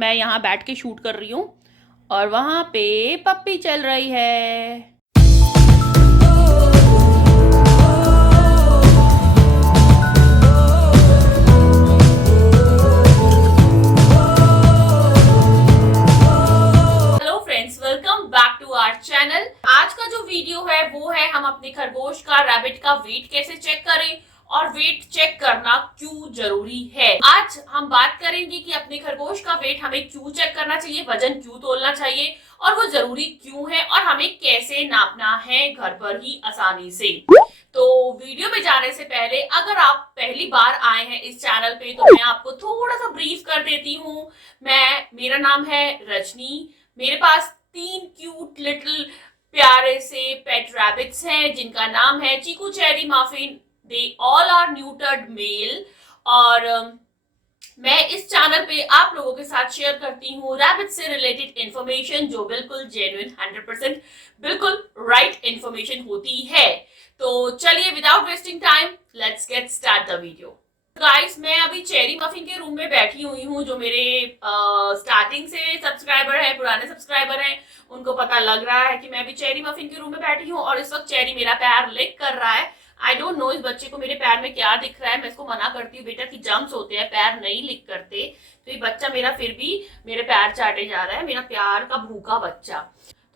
मैं यहाँ बैठ के शूट कर रही हूँ और वहाँ पे पप्पी चल रही है। Welcome back to our channel. आज का जो वीडियो है वो है हम अपने खरगोश का, रैबिट का वेट कैसे चेक करें और वेट चेक करना क्यों जरूरी है। आज हम बात करेंगे कि अपने खरगोश का वेट हमें क्यों चेक करना चाहिए, वजन क्यों तोलना चाहिए और वो जरूरी क्यों है और हमें कैसे नापना है घर पर ही आसानी से। तो वीडियो में जाने से पहले अगर आप पहली बार आए हैं इस चैनल पे तो मैं आपको थोड़ा सा ब्रीफ कर देती हूँ। मेरा नाम है रजनी। मेरे पास 3 क्यूट लिटिल प्यारे से पेट रैबिट्स हैं जिनका नाम है Cheeku, Cherry, Muffin. They all are neutered male. और मैं इस चैनल पे आप लोगों के साथ शेयर करती हूँ रैबिट से रिलेटेड इंफॉर्मेशन जो बिल्कुल जेन्युइन 100% बिल्कुल राइट इंफॉर्मेशन होती है। तो चलिए without wasting time let's get start the video. Guys, मैं अभी चेरी मफिन के रूम में बैठी हुई हूँ। जो मेरे स्टार्टिंग से सब्सक्राइबर है, पुराने सब्सक्राइबर हैं, उनको पता लग रहा है कि मैं अभी चेरी मफिन के रूम में बैठी हूँ और इस वक्त चेरी मेरा पैर लिक कर रहा है। आई डोंट नो इस बच्चे को मेरे पैर में क्या दिख रहा है। मैं इसको मना करती हूँ बेटा कि जम्स होते हैं, पैर नहीं लिक करते। तो ये बच्चा मेरा फिर भी मेरे पैर चाटे जा रहा है, मेरा प्यार का भूखा बच्चा।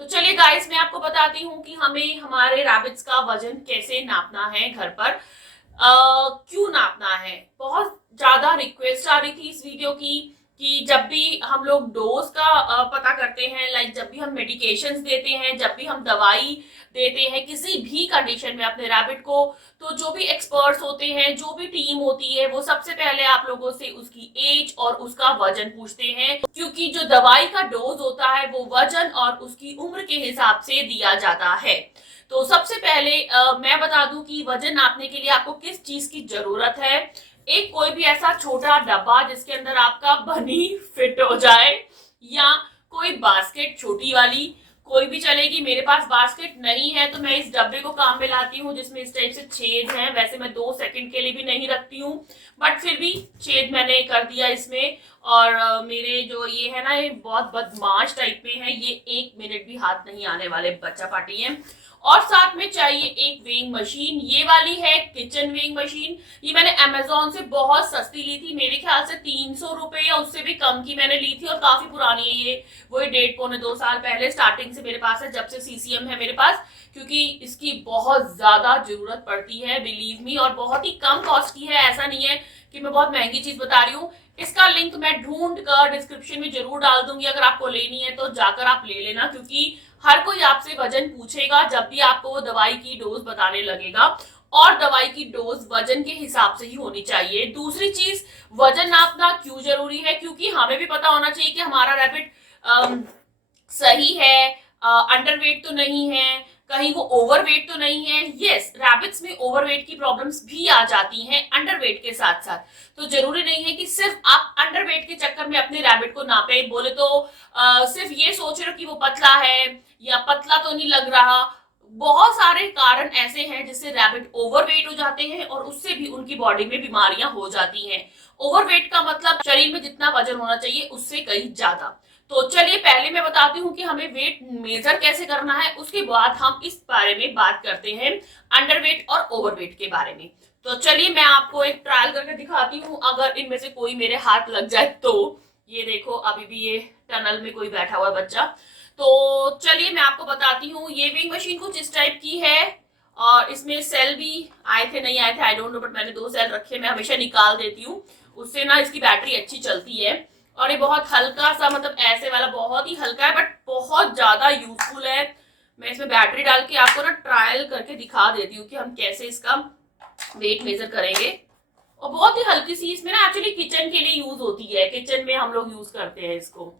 तो चलिए गाइस, मैं आपको बताती हूँ कि हमें हमारे रैबिट्स का वजन कैसे नापना है घर पर। क्यों नापना है। बहुत ज्यादा रिक्वेस्ट आ रही थी इस वीडियो की कि जब भी हम लोग डोज का पता करते हैं, लाइक जब भी हम मेडिकेशंस देते हैं, जब भी हम दवाई देते हैं किसी भी कंडीशन में अपने रैबिट को, तो जो भी एक्सपर्ट्स होते हैं, जो भी टीम होती है, वो सबसे पहले आप लोगों से उसकी एज और उसका वजन पूछते हैं, क्योंकि जो दवाई का डोज होता है वो वजन और उसकी उम्र के हिसाब से दिया जाता है। तो सबसे पहले मैं बता दूं कि वजन नापने के लिए आपको किस चीज की जरूरत है। एक कोई भी ऐसा छोटा डब्बा जिसके अंदर आपका बनी फिट हो जाए, या कोई बास्केट छोटी वाली, कोई भी चलेगी। मेरे पास बास्केट नहीं है तो मैं इस डब्बे को काम में लाती हूँ जिसमें इस टाइप से छेद हैं। वैसे मैं 2 सेकंड के लिए भी नहीं रखती हूँ, बट फिर भी छेद मैंने कर दिया इसमें। और मेरे जो ये है ना, ये बहुत बदमाश टाइप में है, ये 1 मिनट भी हाथ नहीं आने वाले बच्चा पार्टी है। और साथ में चाहिए एक वेइंग मशीन। ये वाली है किचन वेइंग मशीन। ये मैंने अमेजोन से बहुत सस्ती ली थी, मेरे ख्याल से 300 रुपए या उससे भी कम की मैंने ली थी और काफी पुरानी है ये। वही 1.5-2 साल पहले स्टार्टिंग से मेरे पास है, जब से सीसीएम है मेरे पास, क्योंकि इसकी बहुत ज्यादा जरूरत पड़ती है, बिलीव मी। और बहुत ही कम कॉस्ट की है, ऐसा नहीं है कि मैं बहुत महंगी चीज बता रही हूँ। इसका लिंक मैं ढूंढ कर डिस्क्रिप्शन में जरूर डाल दूंगी। अगर आपको लेनी है तो जाकर आप ले लेना, क्योंकि हर कोई आपसे वजन पूछेगा जब भी आपको वो दवाई की डोज बताने लगेगा, और दवाई की डोज वजन के हिसाब से ही होनी चाहिए। दूसरी चीज, वजन नापना क्यों जरूरी है, क्योंकि हमें भी पता होना चाहिए कि हमारा रैबिट सही है, अंडरवेट तो नहीं है, कहीं वो ओवरवेट तो नहीं है। यस, रैबिट्स में ओवरवेट की प्रॉब्लम्स भी आ जाती हैं अंडरवेट के साथ साथ। तो जरूरी नहीं है कि सिर्फ आप अंडरवेट के चक्कर में अपने रैबिट को नापे। बोले तो सिर्फ ये सोच रहे हो कि वो पतला है या पतला तो नहीं लग रहा। बहुत सारे कारण ऐसे हैं जिससे रैबिट ओवरवेट हो जाते हैं और उससे भी उनकी बॉडी में बीमारियां हो जाती हैं। ओवरवेट का मतलब शरीर में जितना वजन होना चाहिए उससे कहीं ज्यादा। तो चलिए पहले मैं बताती हूँ कि हमें वेट मेजर कैसे करना है, उसके बाद हम इस बारे में बात करते हैं अंडरवेट और ओवरवेट के बारे में। तो चलिए मैं आपको एक ट्रायल करके दिखाती हूँ, अगर इनमें से कोई मेरे हाथ लग जाए तो। ये देखो, अभी भी ये टनल में कोई बैठा हुआ है बच्चा। तो चलिए मैं आपको बताती हूँ। ये वेइंग मशीन कुछ इस टाइप की है और इसमें सेल भी आए थे नहीं आए थे आई डोंट नो, बट मैंने 2 सेल रखे, मैं हमेशा निकाल देती हूँ, उससे ना इसकी बैटरी अच्छी चलती है। और ये बहुत हल्का सा, मतलब ऐसे वाला बहुत ही हल्का है, बट बहुत ज्यादा यूजफुल है। मैं इसमें बैटरी डाल के आपको ना ट्रायल करके दिखा देती हूँ कि हम कैसे इसका वेट मेजर करेंगे। और बहुत ही हल्की सी, इसमें ना एक्चुअली किचन के लिए यूज होती है, किचन में हम लोग यूज करते हैं इसको।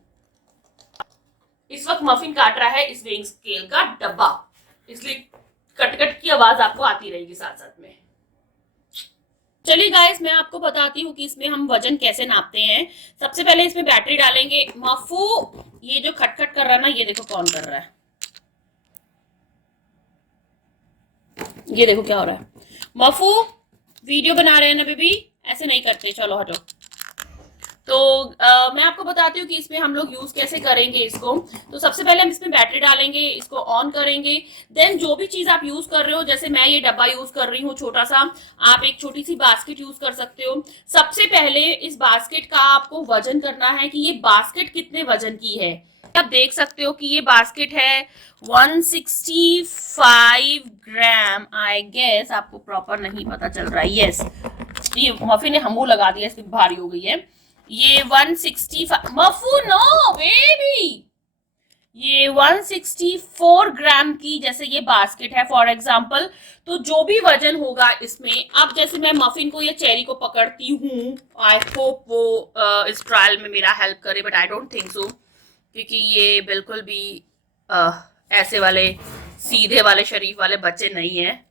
इस वक्त मफिन काट रहा है इस वेइंग स्केल का डब्बा, इसलिए कट कट की आवाज आपको आती रहेगी साथ साथ में। चलिए गाइस, मैं आपको बताती हूँ कि इसमें हम वजन कैसे नापते हैं। सबसे पहले इसमें बैटरी डालेंगे। मफू, ये जो खटखट कर रहा है ना, ये देखो कौन कर रहा है, ये देखो क्या हो रहा है। मफू वीडियो बना रहे हैं ना बेबी, ऐसे नहीं करते, चलो हटो। तो मैं आपको बताती हूँ कि इसमें हम लोग यूज कैसे करेंगे इसको। तो सबसे पहले हम इसमें बैटरी डालेंगे, इसको ऑन करेंगे। देन जो भी चीज आप यूज कर रहे हो, जैसे मैं ये डब्बा यूज कर रही हूँ छोटा सा, आप एक छोटी सी बास्केट यूज कर सकते हो। सबसे पहले इस बास्केट का आपको वजन करना है कि ये बास्केट कितने वजन की है। आप देख सकते हो कि ये बास्केट है 165 ग्राम। आई गेस आपको प्रॉपर नहीं पता चल रहा है। यस, ये मफी ने हमू लगा दिया, इसलिए भारी हो गई है। ये 165 मफू नो बेबी, ये 164 ग्राम की जैसे ये बास्केट है फॉर एग्जाम्पल। तो जो भी वजन होगा इसमें, अब जैसे मैं मफिन को या चेरी को पकड़ती हूँ, आई होप वो इस ट्रायल में मेरा हेल्प करे, but I don't think so, क्योंकि ये बिल्कुल भी ऐसे वाले सीधे वाले शरीफ वाले बच्चे नहीं है।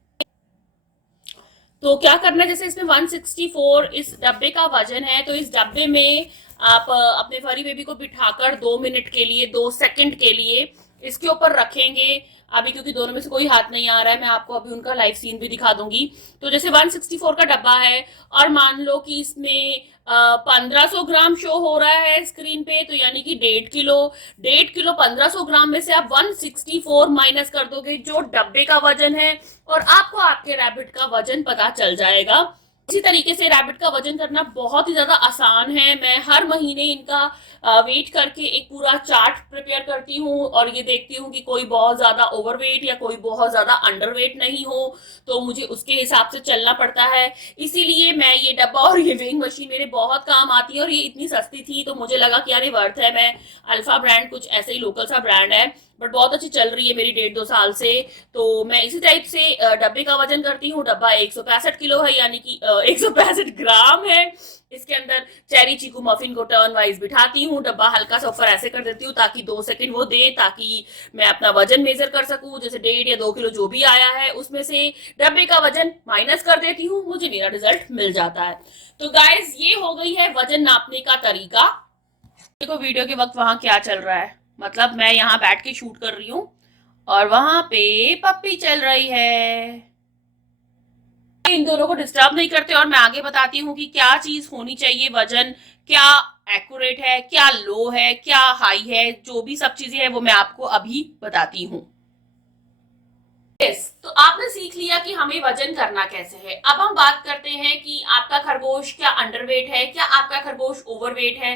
तो क्या करना है, जैसे इसमें 164 इस डब्बे का वजन है, तो इस डब्बे में आप अपने फरी बेबी को बिठाकर 2 मिनट के लिए, 2 सेकंड के लिए इसके ऊपर रखेंगे। अभी क्योंकि दोनों में से कोई हाथ नहीं आ रहा है, मैं आपको अभी उनका लाइव सीन भी दिखा दूंगी। तो जैसे 164 का डब्बा है और मान लो कि इसमें 1500 ग्राम शो हो रहा है स्क्रीन पे, तो यानी कि 1.5 किलो। 1.5 किलो 1500 ग्राम में से आप 164 माइनस कर दोगे जो डब्बे का वजन है, और आपको आपके रैबिट का वजन पता चल जाएगा। इसी तरीके से रैबिट का वजन करना बहुत ही ज्यादा आसान है। मैं हर महीने इनका वेट करके एक पूरा चार्ट प्रिपेयर करती हूँ, और ये देखती हूँ कि कोई बहुत ज्यादा ओवरवेट या कोई बहुत ज्यादा अंडरवेट नहीं हो, तो मुझे उसके हिसाब से चलना पड़ता है। इसीलिए मैं ये डब्बा और ये वेइंग मशीन मेरे बहुत काम आती है, और ये इतनी सस्ती थी तो मुझे लगा कि यार ये वर्थ है। मैं अल्फा ब्रांड, कुछ ऐसे ही लोकल सा ब्रांड है, बट बहुत अच्छी चल रही है मेरी 1.5-2 साल से। तो मैं इसी टाइप से डब्बे का वजन करती हूँ। डब्बा 165 किलो है, यानी कि 165 ग्राम है। इसके अंदर चेरी चीकू मफिन को टर्न वाइज बिठाती हूँ। डब्बा हल्का सा ऊपर ऐसे कर देती हूँ ताकि 2 सेकंड वो दे, ताकि मैं अपना वजन मेजर कर सकूं। जैसे 1.5 या 2 किलो जो भी आया है उसमें से डब्बे का वजन माइनस कर देती हूँ, मुझे मेरा रिजल्ट मिल जाता है। तो गाइज ये हो गई है वजन नापने का तरीका। देखो वीडियो के वक्त वहां क्या चल रहा है, मतलब मैं यहाँ बैठ के शूट कर रही हूँ और वहां पे पप्पी चल रही है। इन दोनों को डिस्टर्ब नहीं करते, और मैं आगे बताती हूँ कि क्या चीज होनी चाहिए, वजन क्या एक्यूरेट है, क्या लो है, क्या हाई है, जो भी सब चीजें हैं वो मैं आपको अभी बताती हूँ। तो आपने सीख लिया कि हमें वजन करना कैसे है। अब हम बात करते हैं कि आपका खरगोश क्या अंडरवेट है, क्या आपका खरगोश ओवरवेट है।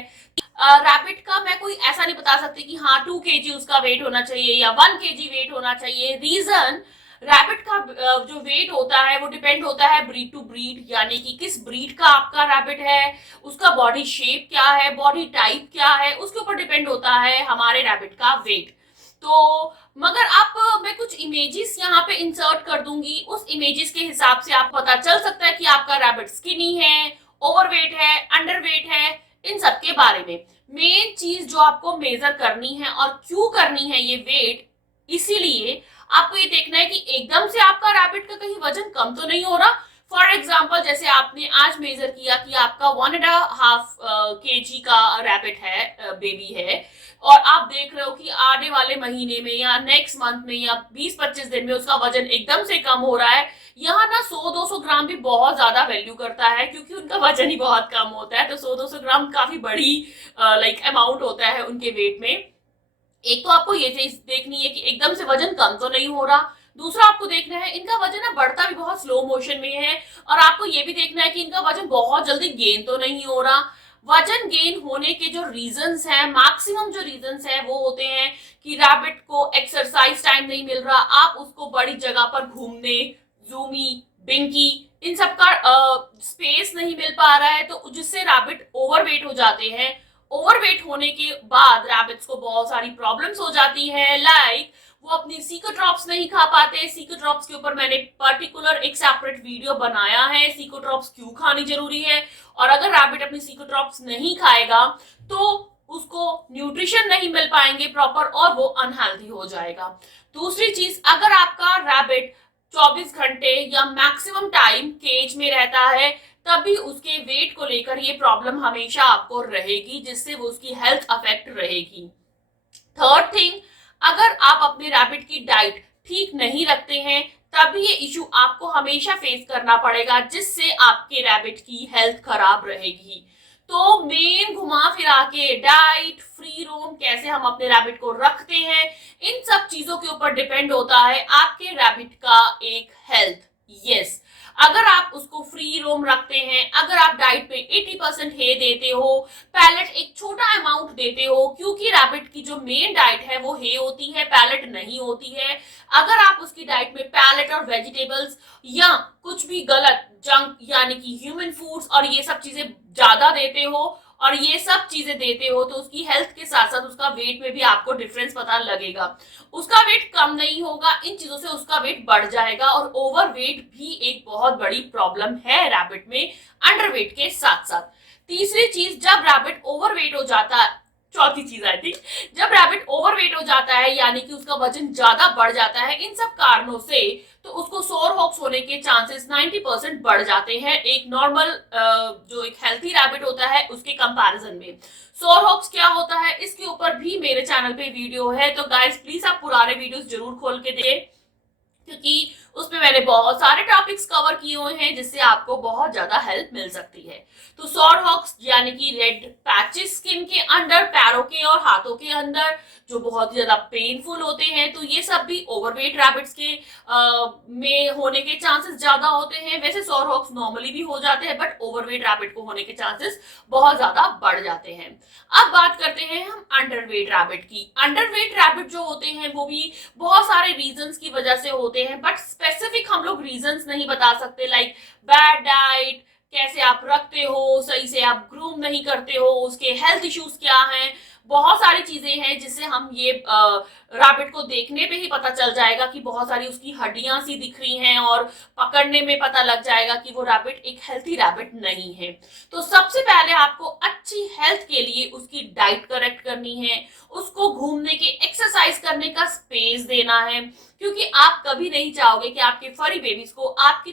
रैबिट का मैं कोई ऐसा नहीं बता सकती कि हाँ 2 kg उसका वेट होना चाहिए या 1 kg वेट होना चाहिए। रीजन, रैबिट का जो वेट होता है वो डिपेंड होता है ब्रीड टू ब्रीड, यानी कि किस ब्रीड का आपका रैबिट है, उसका बॉडी शेप क्या है, बॉडी टाइप क्या है, उसके ऊपर डिपेंड होता है हमारे रैबिट का वेट। तो मगर आप, मैं कुछ इमेजेस यहाँ पे इंसर्ट कर दूंगी, उस इमेजेस के हिसाब से आपको पता चल सकता है कि आपका रैबिट स्किनी है, ओवरवेट है, अंडरवेट है, इन सब के बारे में। मेन चीज जो आपको मेजर करनी है, और क्यों करनी है ये वेट, इसीलिए आपको ये देखना है कि एकदम से आपका रैबिट का कहीं वजन कम तो नहीं हो रहा। फॉर एग्जाम्पल, जैसे आपने आज मेजर किया कि आपका 1.5 kg का रैबिट है, बेबी है, और आप देख रहे हो कि आने वाले महीने में या नेक्स्ट मंथ में या 20-25 दिन में उसका वजन एकदम से कम हो रहा है। यहाँ ना 100-200 ग्राम भी बहुत ज्यादा वैल्यू करता है, क्योंकि उनका वजन ही बहुत कम होता है। तो 100-200 ग्राम काफी बड़ी लाइक अमाउंट होता है उनके वेट में। एक तो आपको ये चीज देखनी है कि एकदम से वजन कम तो नहीं हो रहा। दूसरा आपको देखना है इनका वजन ना बढ़ता भी बहुत स्लो मोशन में है, और आपको ये भी देखना है कि इनका वजन बहुत जल्दी गेन तो नहीं हो रहा। वजन गेन होने के जो रीजंस हैं, मैक्सिमम जो रीजंस हैं वो होते हैं कि रैबिट को एक्सरसाइज टाइम नहीं मिल रहा, आप उसको बड़ी जगह पर घूमने, जूमी, बिंकी, इन सब का स्पेस नहीं मिल पा रहा है, तो जिससे रैबिट ओवरवेट हो जाते हैं। ओवरवेट होने के बाद रैबिट्स को बहुत सारी प्रॉब्लम्स हो जाती हैं, लाइक वो अपनी सीको ड्रॉप्स नहीं खा पाते। सीको ड्रॉप्स के ऊपर मैंने पर्टिकुलर एक सेपरेट वीडियो बनाया है, सीको ड्रॉप्स क्यों खानी जरूरी है, और अगर रैबिट अपनी सीको ड्रॉप्स नहीं खाएगा तो उसको न्यूट्रिशन नहीं मिल पाएंगे प्रॉपर, और वो अनहेल्दी हो जाएगा। दूसरी चीज, अगर आपका रैबिट 24 घंटे या मैक्सिमम टाइम केज में रहता है, तभी उसके वेट को लेकर ये प्रॉब्लम हमेशा आपको रहेगी, जिससे वो उसकी हेल्थ अफेक्ट रहेगी। थर्ड थिंग, अगर आप अपने रैबिट की डाइट ठीक नहीं रखते हैं, तभी ये इशू आपको हमेशा फेस करना पड़ेगा, जिससे आपके रैबिट की हेल्थ खराब रहेगी। तो मेन घुमा फिरा के डाइट, फ्री रोम, कैसे हम अपने रैबिट को रखते हैं, इन सब चीजों के ऊपर डिपेंड होता है आपके रैबिट का एक हेल्थ। यस, अगर आप उसको फ्री रोम रखते हैं, अगर आप डाइट पे 80% हे देते हो, पैलेट एक छोटा अमाउंट देते हो, क्योंकि रैबिट की जो मेन डाइट है वो हे होती है, पैलेट नहीं होती है। अगर आप उसकी डाइट में पैलेट और वेजिटेबल्स या कुछ भी गलत जंक यानी कि ह्यूमन फूड्स और ये सब चीजें ज्यादा देते हो और ये सब चीजें देते हो, तो उसकी हेल्थ के साथ साथ उसका वेट में भी आपको डिफरेंस पता लगेगा। उसका वेट कम नहीं होगा, इन चीजों से उसका वेट बढ़ जाएगा। और ओवर वेट भी एक बहुत बड़ी प्रॉब्लम है रैबिट में, अंडर वेट के साथ साथ। तीसरी चीज, जब रैबिट ओवरवेट हो जाता है, चौथी चीज आई थिंक, जब रैबिट ओवरवेट हो जाता है यानी कि उसका वजन ज्यादा बढ़ जाता है, इन सब कारणों से, तो उसको सोर हॉक्स होने के चांसेस 90% बढ़ जाते हैं एक नॉर्मल जो एक हेल्थी रैबिट होता है उसके कंपैरिजन में। सोर हॉक्स क्या होता है, इसके ऊपर भी मेरे चैनल पे वीडियो है, तो गाइस प्लीज आप पुराने वीडियोस जरूर खोल के देखें, क्योंकि उसमें मैंने बहुत सारे टॉपिक्स कवर किए हुए हैं जिससे आपको बहुत ज्यादा हेल्प मिल सकती है। तो सॉर हॉक्स यानी कि रेड पैचेस स्किन के अंदर, पैरों के और हाथों के अंदर, जो बहुत ही ज्यादा पेनफुल होते हैं, तो ये सब भी ओवरवेट रैबिट्स के में होने के चांसेस ज्यादा होते हैं। वैसे सॉर हॉक्स नॉर्मली भी हो जाते हैं, बट ओवरवेट रैबिट को होने के चांसेस बहुत ज्यादा बढ़ जाते हैं। अब बात करते हैं हम अंडरवेट रैबिट की। अंडरवेट रैबिट जो होते हैं वो भी बहुत सारे रीजंस की वजह से होते हैं, बट स्पेसिफिक हम लोग रीजंस नहीं बता सकते, लाइक बैड डाइट, कैसे आप रखते हो, सही से आप ग्रूम नहीं करते हो, उसके हेल्थ इश्यूज क्या हैं, बहुत सारी चीजें हैं जिससे हम ये रैबिट को देखने पे ही पता चल जाएगा कि बहुत सारी उसकी हड्डियां सी दिख रही हैं और पकड़ने में पता लग जाएगा कि वो रैबिट एक हेल्थी रैबिट नहीं है। तो सबसे पहले आपको अच्छी हेल्थ के लिए उसकी डाइट करेक्ट करनी है, उसको घूमने के, एक्सरसाइज करने का स्पेस देना है, क्योंकि आप कभी नहीं चाहोगे कि आपके फरी बेबीज को आपकी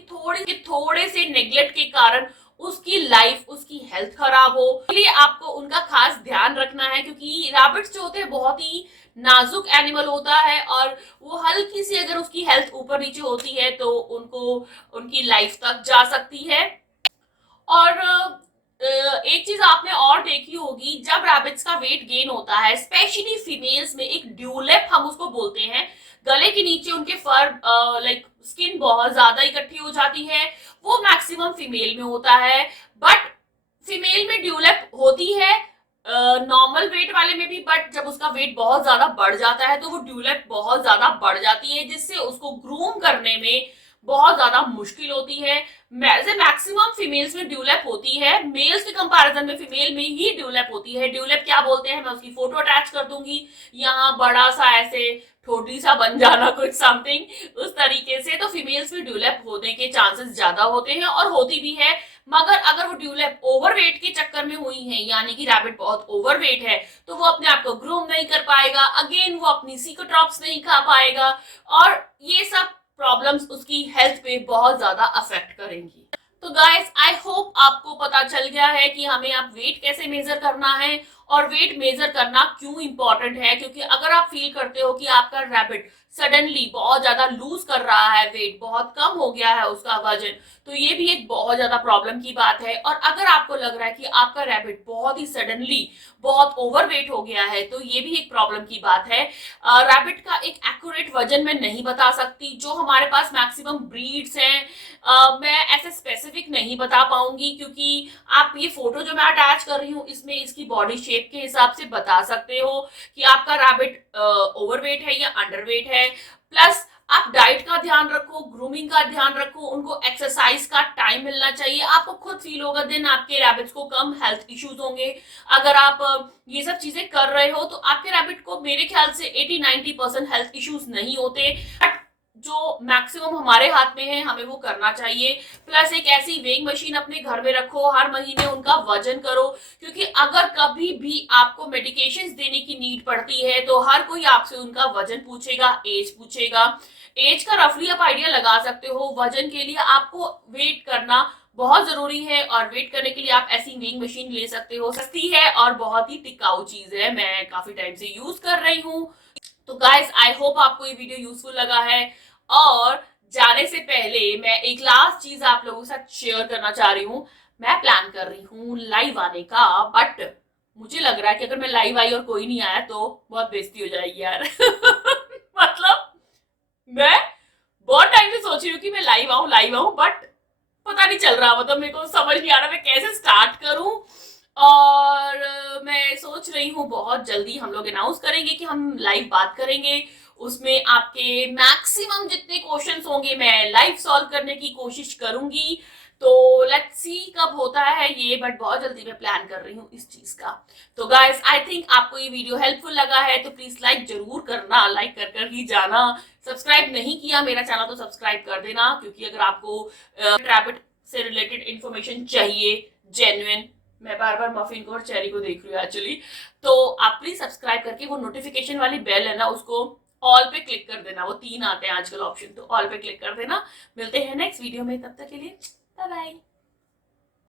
थोड़े से नेग्लेक्ट के कारण उसकी लाइफ, उसकी हेल्थ खराब हो। इसलिए आपको उनका खास ध्यान रखना है, क्योंकि रैबिट्स जो होते हैं बहुत ही नाजुक एनिमल होता है और वो हल्की सी अगर उसकी हेल्थ ऊपर नीचे होती है तो उनको उनकी लाइफ तक जा सकती है। और एक चीज आपने और देखी होगी, जब रैबिट्स का वेट गेन होता है, स्पेशली फीमेल्स में, एक ड्यूलेप हम उसको बोलते हैं, गले के नीचे उनके फर लाइक स्किन बहुत ज्यादा इकट्ठी हो जाती है, वो मैक्सिमम फीमेल में होता है। बट फीमेल में ड्यूलेप होती है नॉर्मल वेट वाले में भी, बट जब उसका वेट बहुत ज्यादा बढ़ जाता है तो वो ड्यूलेप बहुत ज्यादा बढ़ जाती है, जिससे उसको ग्रूम करने में बहुत ज्यादा मुश्किल होती है। मैक्सिमम फीमेल्स में ड्यूलेप होती है, मेल्स के कंपैरिजन में फीमेल में ही ड्यूलेप होती है। ड्यूलेप क्या बोलते हैं, मैं उसकी फोटो अटैच कर दूंगी, यहाँ बड़ा सा ऐसे ठोडी सा बन जाना, कुछ समथिंग उस तरीके से। तो फीमेल्स में ड्यूलेप होने के चांसेस ज्यादा होते हैं और होती भी है, मगर अगर वो ड्यूलेप ओवरवेट के चक्कर में हुई है, यानी कि रैबिट बहुत ओवरवेट है, तो वो अपने आप को ग्रूम नहीं कर पाएगा, अगेन वो अपनी सीकोट्रॉप्स नहीं खा पाएगा और ये सब प्रॉब्लम्स उसकी हेल्थ पे बहुत ज्यादा अफेक्ट करेंगी। तो गाइस, आई होप आपको पता चल गया है कि हमें आप वेट कैसे मेजर करना है और वेट मेजर करना क्यों इंपॉर्टेंट है। क्योंकि अगर आप फील करते हो कि आपका रैबिट सडनली बहुत ज्यादा लूज कर रहा है, वेट बहुत कम हो गया है उसका वजन, तो ये भी एक बहुत ज्यादा प्रॉब्लम की बात है। और अगर आपको लग रहा है कि आपका रैबिट बहुत ही सडनली बहुत ओवरवेट हो गया है, तो ये भी एक प्रॉब्लम की बात है। रैबिट का एक एक्यूरेट वजन मैं नहीं बता सकती, जो हमारे पास मैक्सिमम ब्रीड्स हैं मैं ऐसे स्पेसिफिक नहीं बता पाऊंगी, क्योंकि आप ये फोटो जो मैं अटैच कर रही हूँ इसमें इसकी बॉडी शेप के हिसाब से बता सकते हो कि आपका रैबिट ओवरवेट है या अंडरवेट है। प्लस आप डाइट का ध्यान रखो, ग्रूमिंग का ध्यान रखो, उनको एक्सरसाइज का टाइम मिलना चाहिए। आपको खुद फील होगा देन आपके रैबिट्स को कम हेल्थ इश्यूज होंगे। अगर आप ये सब चीजें कर रहे हो तो आपके रैबिट को मेरे ख्याल से 80-90% हेल्थ इश्यूज नहीं होते, बट जो मैक्सिमम हमारे हाथ में है हमें वो करना चाहिए। प्लस एक ऐसी वेइंग मशीन अपने घर में रखो, हर महीने उनका वजन करो, क्योंकि अगर कभी भी आपको मेडिकेशंस देने की नीड पड़ती है तो हर कोई आपसे उनका वजन पूछेगा, एज पूछेगा। एज का रफली आप आइडिया लगा सकते हो, वजन के लिए आपको वेट करना बहुत जरूरी है और वेट करने के लिए आप ऐसी वेइंग मशीन ले सकते हो, सस्ती है और बहुत ही टिकाऊ चीज है, मैं काफी टाइम से यूज कर रही हूँ। तो गाइस, आई होप आपको ये वीडियो यूजफुल लगा है। और जाने से पहले मैं एक लास्ट चीज आप लोगों के साथ शेयर करना चाह रही हूँ। मैं प्लान कर रही हूँ लाइव आने का, बट मुझे लग रहा है कि अगर मैं लाइव आई और कोई नहीं आया तो बहुत बेइज्जती हो जाएगी यार। मतलब मैं बहुत टाइम से सोच रही हूँ कि मैं लाइव आऊं, बट पता नहीं चल रहा, मतलब मेरे को समझ नहीं आ रहा मैं कैसे स्टार्ट करूं। और मैं सोच रही हूँ बहुत जल्दी हम लोग अनाउंस करेंगे कि हम लाइव बात करेंगे। उसमें आपके मैक्सिमम जितने क्वेश्चंस होंगे मैं लाइव सॉल्व करने की कोशिश करूंगी। तो लेट्स सी कब होता है ये, बट बहुत जल्दी मैं प्लान कर रही हूँ इस चीज का। तो गाइस आई थिंक आपको ये वीडियो हेल्पफुल लगा है तो प्लीज लाइक जरूर करना, लाइक कर ही जाना। सब्सक्राइब नहीं किया मेरा चैनल तो सब्सक्राइब कर देना, क्योंकि अगर आपको रैबिट से रिलेटेड इंफॉर्मेशन चाहिए जेन्युइन, मैं बार बार मफिन को और चेरी को देख रही हूँ एक्चुअली, तो आप प्लीज सब्सक्राइब करके वो नोटिफिकेशन वाली बेल है ना उसको ऑल पे क्लिक कर देना। वो 3 आते हैं आजकल ऑप्शन, तो ऑल पे क्लिक कर देना। मिलते हैं नेक्स्ट वीडियो में, तब तक के लिए बाय बाय।